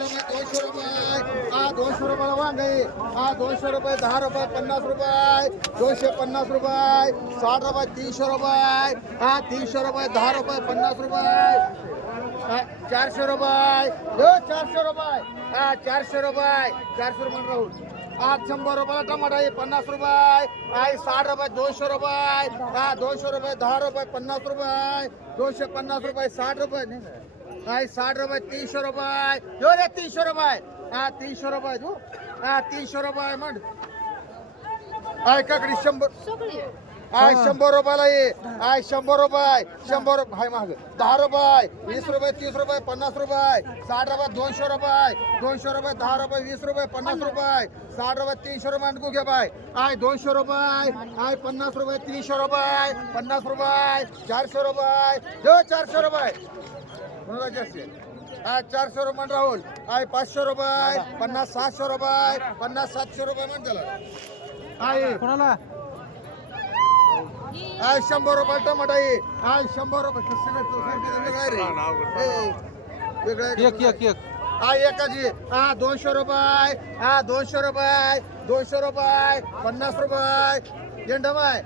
200 रुपये 200 रुपये वांगे 200 रुपये 10 रुपये 50 रुपये 250 रुपये 60 रुपये 300 रुपये 300 रुपये 10 रुपये 50 रुपये 400 रुपये 400 रुपये 400 रुपये 400 रुपये राहुल 100 रुपये टमाटा आहे 50 रुपये 60 रुपये 200 रुपये 200 रुपये 10 रुपये 50 रुपये 250 रुपये 60 रुपये नाही 60 रुपये 300 रुपये 300 रुपये 300 रुपये 300 रुपये म्हण काकडी 100 100 रुपयाला ये 100 रुपये 100 रुपये हाय महाग 10 रुपये 20 रुपये 30 रुपये 50 रुपये 60 रुपये 200 रुपये 200 रुपये 10 रुपये 20 रुपये 50 रुपये 60 रुपये 300 रुपये आणखू घे बाय 200 रुपये 50 रुपये 300 रुपये 50 रुपये 400 रुपये 400 रुपये 400 रुपये राहुल 500 रुपये 50 700 रुपये 50 700 रुपये म्हण त्याला कोणाला 100 रुपये टमाटा आहे 100 रुपये एकाची 200 रुपये 200 रुपये 200 रुपये 50 रुपये झेंडमाय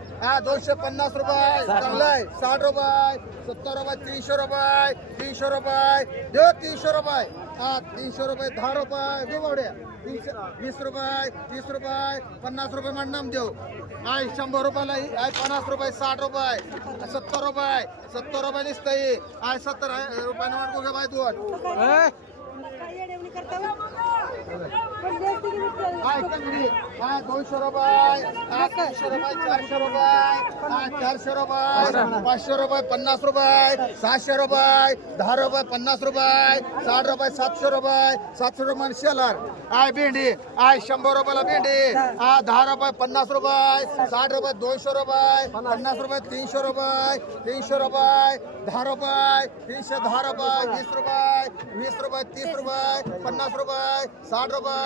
250 रुपये चांगलाय 60 रुपये 70 रुपये 300 रुपये 300 रुपये 300 रुपये 300 रुपये 10 रुपये देऊ बावड्या 20 रुपये 30 रुपये 50 रुपये म्हणून देऊ 100 रुपयाला 50 रुपये 60 रुपये 70 रुपये 70 रुपये निसतंय 70 रुपयानं वाटू घ्या बाय दोन 200 रुपये 300 रुपये 400 रुपये 400 रुपये 500 रुपये 50 रुपये 600 रुपये 10 रुपये 50 रुपये 60 रुपये 700 रुपये 700 रुपये शेलार भेंडी 100 रुपयाला भेंडी 10 रुपये 50 रुपये 60 रुपये 200 रुपये 50 रुपये 300 रुपये 300 रुपये 10 रुपये 310 रुपये 20 रुपये 20 रुपये 30 रुपये 50 रुपये 60 रुपये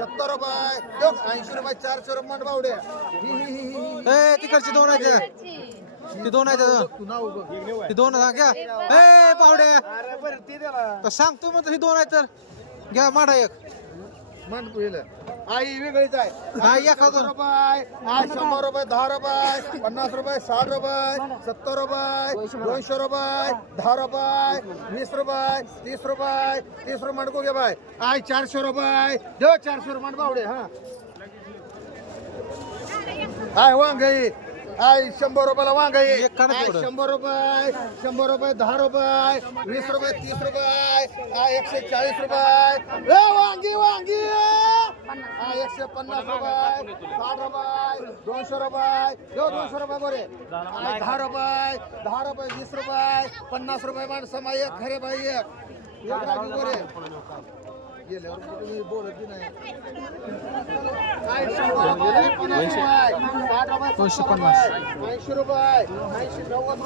70 रुपये 80 रुपये 400 रुपये बावड्या तिकडची दोन आहेत ती दोन आहेत ती दोन घ्या पावड्या सांगतो मग ही दोन आहेत तर घ्या माडा एक मन पहिलं आई वेगळीच आहे 1,000 रुपये 100 रुपये 10 रुपये 50 रुपये 60 रुपये 70 रुपये 200 रुपये 10 रुपये 20 रुपये 30 रुपये 30 रुपये म्हणको घे बाय 400 रुपये 400 रुपये बावडे वांगाई 100 रुपयाला वांगाई 100 रुपये 100 रुपये 10 रुपये 20 रुपये 30 रुपये 140 रुपये वांगी वांगी 150 रुपये 60 रुपये 200 रुपये 200 रुपये बरे 10 रुपये 10 रुपये 20 रुपये 50 रुपये माणसं माय खरे बाई एक राजू बरे गेल्यावर तुम्ही बोलत नाही 80 रुपये 80 रुपये 80 90 रुपये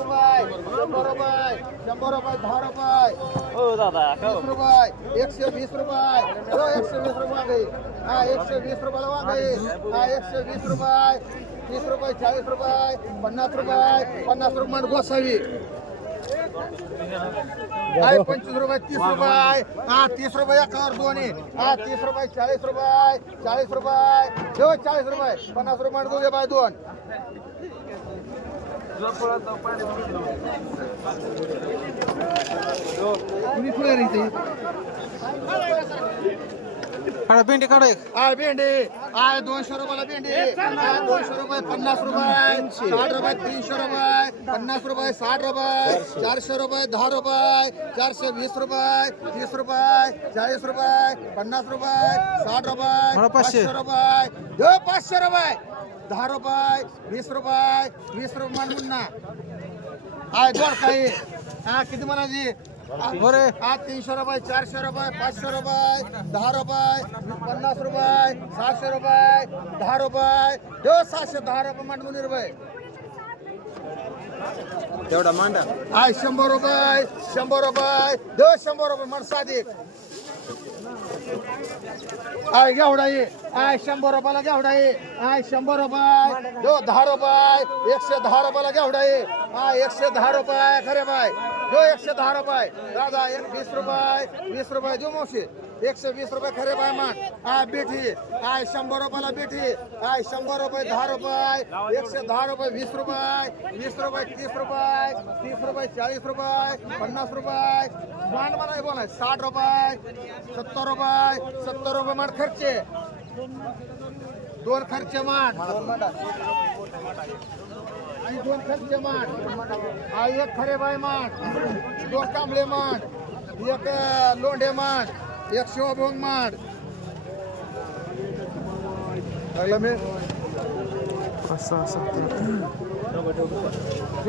100 रुपये 100 रुपये 10 रुपये हो दादा 20 रुपये 120 रुपये 120 रुपये 120 रुपयाला वांगे 120 रुपये 30 रुपये 40 रुपये 50 रुपये 50 रुपये गोसावी 25 रुपये 30 रुपये 30 रुपये एकावर दोन्ही 30 रुपये 40 रुपये 40 रुपये 40 रुपये 50 रुपये दोघे बाय दोन भेंडी काढा एक भेंडी 200 रुपयाला भेंडी 200 रुपये 50 रुपये 60 रुपये 300 रुपये 50 रुपये 60 रुपये 400 रुपये 10 रुपये 420 रुपये 30 रुपये 40 रुपये 50 रुपये 60 रुपये 500 रुपये 500 रुपये 10 रुपये 20 रुपये 20 रुपये म्हणून ना जोड काही किती म्हणाजी बरे 300 रुपये 400 रुपये 500 रुपये 10 रुपये 50 रुपये 700 रुपये 10 रुपये 710 रुपये मांडमुनी रुपये तेवढा मांडा 100 रुपये 100 रुपये 100 रुपये मांड साधिक घेवडा ये 100 रुपयाला घेवडा ये 100 रुपये 10 रुपये 110 रुपयाला घेवडा ये हा 110 रुपये खरे बाय जो 110 रुपये दादा 20 रुपये जो मोशी 120 रुपये खरे बाय मान हा बेठी हा 100 रुपयाला बेठी हा 100 रुपये 10 रुपये 110 रुपये 20 रुपये 30 रुपये 40 रुपये 50 रुपये मांड मला बोला 60 रुपये 70 रुपये मांड खर्चे दोन खर्चे मांड आणि दोन खर्चे मांड हा एक खरे बाय मांड दोन कांबळे मांड एक लोंढे मांड एक शिवभोंग मांड लागलं मी असं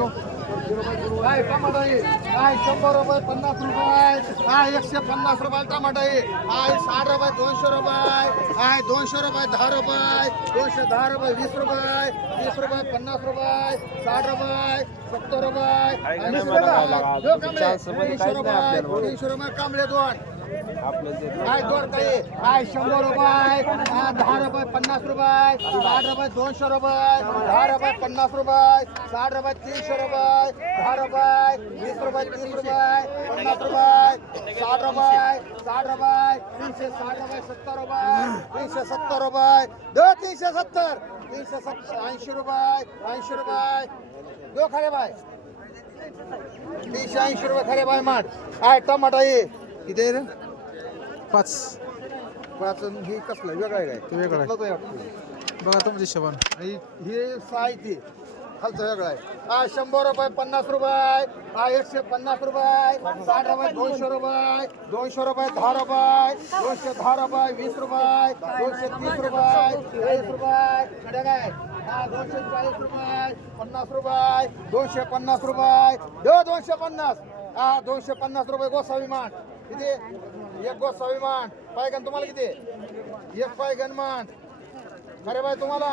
काय टमाटा आहे काय 100 रुपये 50 रुपये काय 150 रुपये टमाटा आहे काय 60 रुपये 200 रुपये काय 200 रुपये 10 रुपये 210 रुपये 20 रुपये 30 रुपये 50 रुपये 60 रुपये 70 रुपये 300 रुपये कांबळे दोन काय दोन काही काय 100 रुपये 10 रुपये 50 रुपये 60 रुपये 200 रुपये 10 रुपये 50 रुपये 60 रुपये 300 रुपये 10 रुपये 20 रुपये 30 रुपये 50 रुपये 60 रुपये 60 रुपये 360 रुपये 70 रुपये 370 रुपये दो 370 80 रुपये दो खरे बाय 380 रुपये खरे बाय माठ काय टमाटा ये किती रे 5 हे कसलं वेगळं आहे काय ते वेगळं आहे. कसलं तो आहे? बघा तुमच्या हिशोबान हे साहित्य खालचं वेगळं आहे हा 100 रुपये 50 रुपये हा 150 रुपये 60 रुपये 200 रुपये 200 रुपये 10 रुपये 210 रुपये 20 रुपये 230 रुपये 40 रुपये कडे काय हा 240 रुपये 50 रुपये 250 रुपये 250 हा 250 रुपये गोसावी मान किती एक गोसावी मान पायगन तुम्हाला किती एक पायगन मान खरे बाय तुम्हाला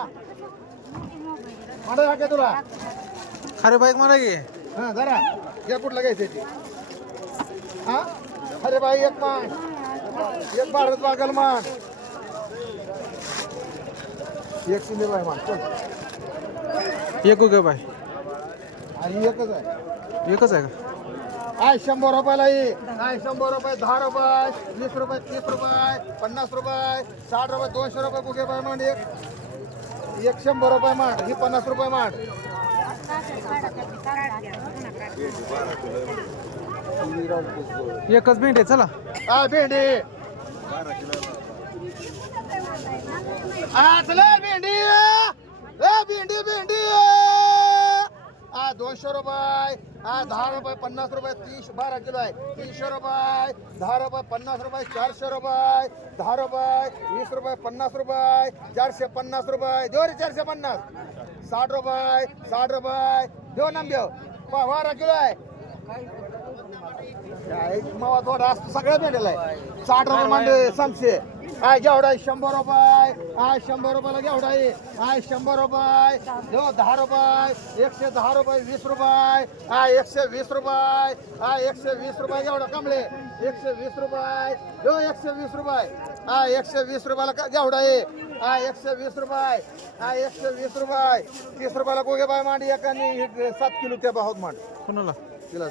म्हणा का तुला अरे बाईक मला घे हा जरा या कुठला घ्यायचं ती हा अरे बाई एक मान एक भारत बागल मान एक शिंदे बाई मान चल एक घे बाय आणि एकच आहे एकच आहे का काय 100 रुपयाला ये काय 100 रुपये 10 रुपये 20 रुपये 30 रुपये 50 रुपये 60 रुपये 200 रुपये बुके बाय मांड एक 100 रुपये मांड ही 50 रुपये मांड एकच भेंड आहे चला हा भेंडी हा चला भेंडी भेंडी हा 200 रुपये हा 10 रुपये 50 रुपये 12 किलो आहे 300 रुपये 10 रुपये 50 रुपये 400 रुपये 10 रुपये 20 रुपये 50 रुपये 450 रुपये देऊ रे 450 60 रुपये देऊ ना देऊ 12 किलो आहे काय मावा थोडा असतो सगळ्या भेटेल आहे 60 रुपये मांडे समशे काय घेवडा 100 रुपये हा 100 रुपयाला घेवडा आहे हा 100 रुपये देऊ 10 रुपये 110 रुपये 20 रुपये हा 120 रुपये हा 120 रुपये घेवडा कमळे 120 रुपये देऊ 120 रुपये हा 120 रुपयाला घेवडा आहे हा 120 रुपये हा 120 रुपये 30 रुपयाला गोगे बाय मांडी एकाने 7 किलो त्या भावात मांड कोणाला तिला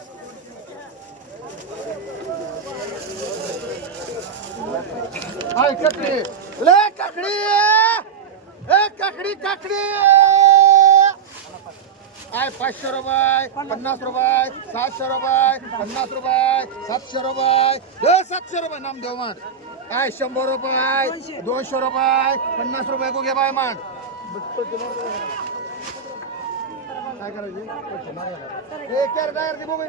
हाय ककडी ले ककडी ए ककडी आय 500 रुपये 50 रुपये 700 रुपये 50 रुपये 700 रुपये 700 रुपये नाम देव मान काय 100 रुपये 200 रुपये 50 रुपये को घे बाय मान काय करायचे एक चार टायर दी बघू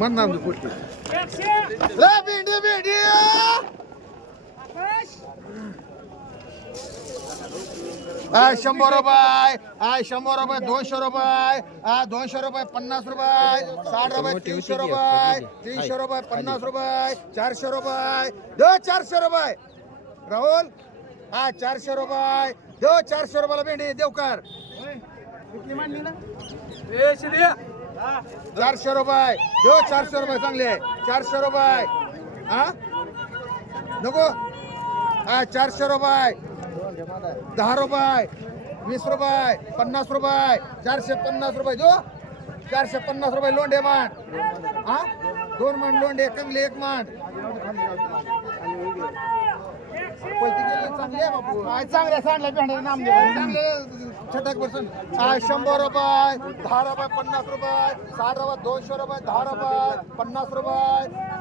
मन नाम दे पुट्टी ले भेंडी आय 100 रुपये आय 100 रुपये 200 रुपये 200 रुपये 50 रुपये 60 रुपये 300 रुपये 300 रुपये 50 रुपये 400 रुपये दो 400 रुपये राहुल 400 रुपये दो 400 रुपयाला भेंडी देवकर किती मांडली ना 400 रुपये दो 400 रुपये चांगले 400 रुपये हा नको 400 रुपये 10 रुपये 20 रुपये 50 रुपये 450 रुपये जो 450 रुपये लोंढे मांड हा 2 मांड लोंढे कंगले 1 मांड चांगल्या सांडल्या भेंड्याचं नाम चांगले छटक बसून 100 रुपये 10 रुपये 50 रुपये 60 रुपये 200 रुपये 10 रुपये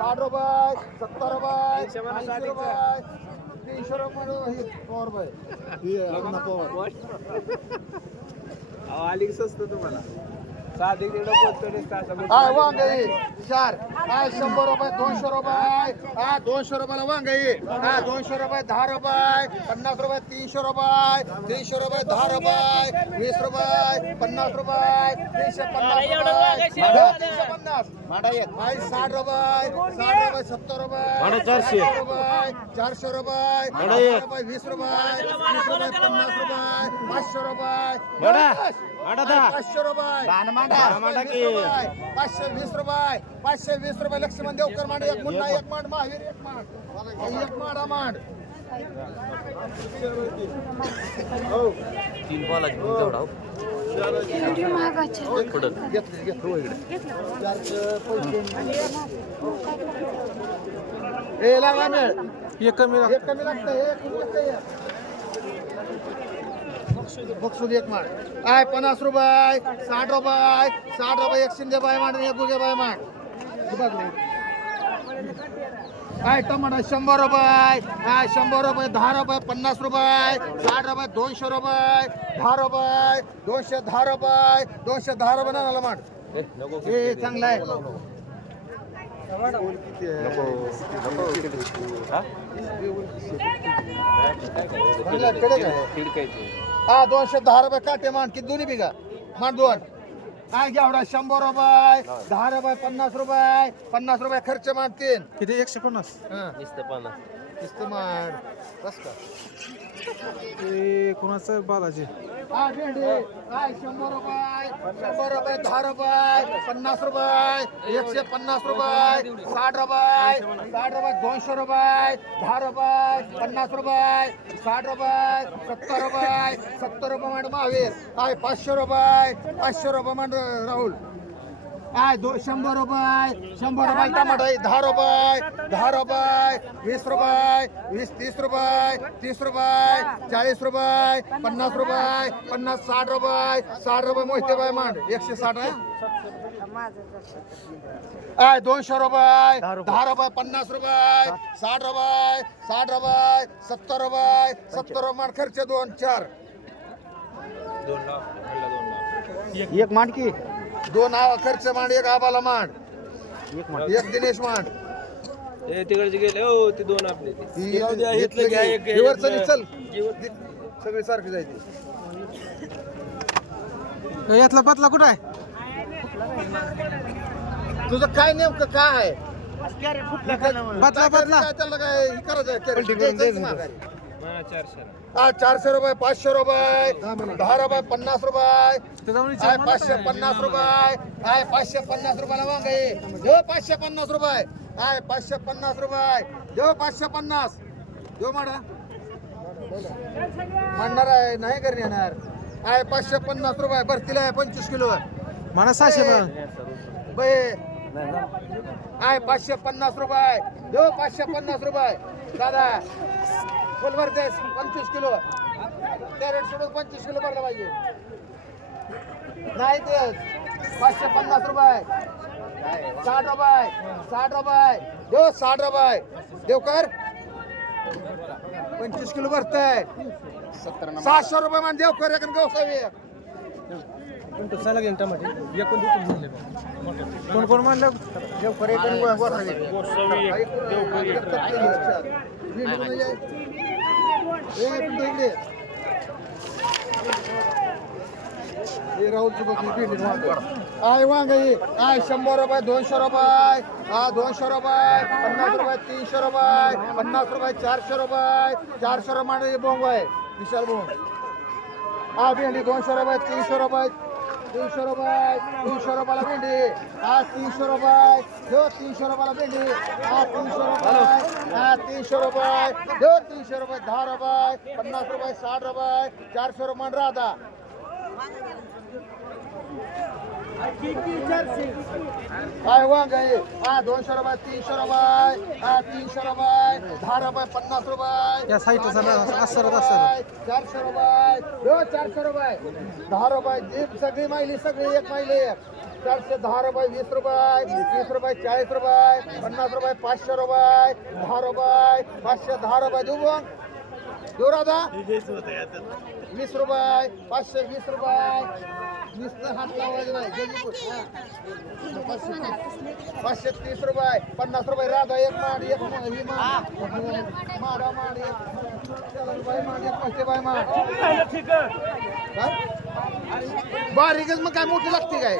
50 रुपये 60 रुपये 70 रुपये 80 रुपये 300 रुपये पवार भाई आली स्वस्त तुम्हाला साधी वांगे 4 100 रुपये 200 रुपये 200 रुपयाला वांगे 200 रुपये 10 रुपये 50 रुपये 300 रुपये 300 रुपये 10 रुपये 20 रुपये 50 रुपये 350 रुपये 60 रुपये 70 रुपये 400 रुपये 20 रुपये 50 रुपये 500 रुपये 500 रुपये 520 रुपये 520 रुपये लक्ष्मण देवकर मांड 1 मुन्ना 1 मांड महावीर 1 मांड 1 मांड मांड 3 बॉलाची तेवढा एक कमी लागतं बक्षूद 1 मांड 50 रुपये 60 रुपये 60 रुपये 1 शिंदे बाय मांड 1 गुगे बाय मांड टमाटर 100 रुपये 100 रुपये 10 रुपये 50 रुपये 60 रुपये 200 रुपये 10 रुपये 210 रुपये 210 रुपये ना मांड हे चांगलं आहे हा 210 रुपये काटे मान किती दोन्ही बिघा मान 2 काय घ्या 100 रुपये 10 रुपये 50 रुपये 50 रुपये खर्च मान 3 किती 150 नुसतं मान बस का ते कोणाचं बालाजी भेंडी 100 रुपये 100 रुपये 10 रुपये 50 रुपये 150 रुपये 60 रुपये 60 रुपये 200 रुपये 10 रुपये 50 रुपये 60 रुपये 70 रुपये 70 रुपये मांड महावीर 500 रुपये मांड राहुल 100 रुपये 100 रुपये टमाटर 10 रुपये 10 रुपये 20 रुपये 30 रुपये 30 रुपये 40 रुपये 50 रुपये 50 60 रुपये 60 रुपये मोहिते बाय मांड 160 आहे 200 रुपये 10 रुपये 50 रुपये 60 रुपये 60 रुपये 70 रुपये 70 रुपये मांड खर्च 2 4 1 मांड की 2 खर्च मांड 1 आबाला मांड 1 दिनेश मांड तिकडचे गेले हो ते 2 आपले चल सगळी सारखी जायची यातला पतला कुठं आहे तुझं काय नेमकं काय आहे पतला पतला त्याला काय हे करायचं माघारी. 400 रुपये 500 रुपये 10 रुपये 50 रुपये 550 रुपये 550 रुपयाला वांगे देव 550 रुपये 550 रुपये देव 550 देव माडा म्हणणार आहे नाही घरी येणार 550 रुपये भरतीला आहे 25 किलो मला 600 बे 550 रुपये देव 550 रुपये दादा फुल भरते 25 किलो त्या रेट सोडून 25 किलो भरला पाहिजे नाही ते 550 रुपये 60 रुपये 60 रुपये देव 60 रुपये देव कर 25 किलो भरतय 700 रुपये मान देव कर एक गवसावी कोण कोण म्हणलं देव कर एक राहुलची बघली भेंडी आय वांगे 100 रुपये 200 रुपये 200 रुपये 50 रुपये 300 रुपये 50 रुपये 400 रुपये 400 रुपये बोंग आहे विशाल बोंग भेंडी 200 रुपये 300 रुपये 300 रुपये 300 रुपयाला भेंडी हा 300 रुपये जो 300 रुपयाला भेंडी हा 300 रुपये हा 300 रुपये जो 300 रुपये 10 रुपये 50 रुपये 60 रुपये 400 रुपये राधा काय वांग आहे हा 200 रुपये 300 रुपये हा 300 रुपये 10 रुपये 50 रुपये या साईडला असं असतं 400 रुपये जो 400 रुपये 10 रुपये जीप सगळी माहिली सगळी एक माहिली 410 रुपये 20 रुपये 30 रुपये 40 रुपये 50 रुपये 500 रुपये 10 रुपये 510 रुपये देऊ राधा 20 रुपये 520 रुपये नुसतं हात लावायचं नाही 530 रुपये 50 रुपये राधा एक माड एक ही माडा माड बाय माड एक पैसे बाय माड बारीकच मग काय मोठी लागते काय